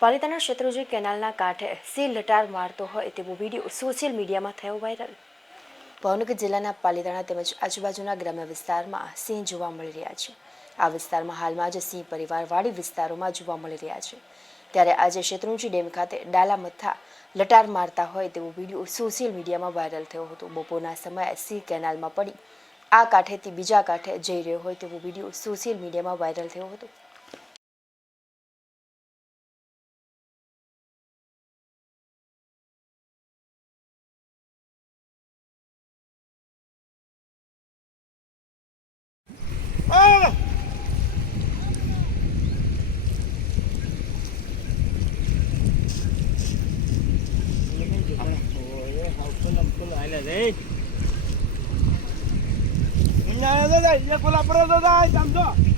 પાલિતાણા શેત્રુંજી કેનાલના કાંઠે સિંહ લટાર મારતો હોય તેવો વિડીયો સોશિયલ મીડિયામાં થયો વાયરલ। ભાવનગર જિલ્લાના પાલિતાણા તેમજ આજુબાજુના ગ્રામ્ય વિસ્તારમાં સિંહ જોવા મળી રહ્યા છે। આ વિસ્તારમાં હાલમાં જ સિંહ પરિવારવાળી વિસ્તારોમાં જોવા મળી રહ્યા છે। ત્યારે આજે શેત્રુંજી ડેમ ખાતે ડાલા મથા લટાર મારતા હોય તેવો વિડીયો સોશિયલ મીડિયામાં વાયરલ થયો હતો। બપોરના સમયે સિંહ કેનાલમાં પડી આ કાંઠેથી બીજા કાંઠે જઈ રહ્યો હોય તેવો વિડીયો સોશિયલ મીડિયામાં વાયરલ થયો હતો। Nhà đây đây, nhà cô làm pro đây, làm cho.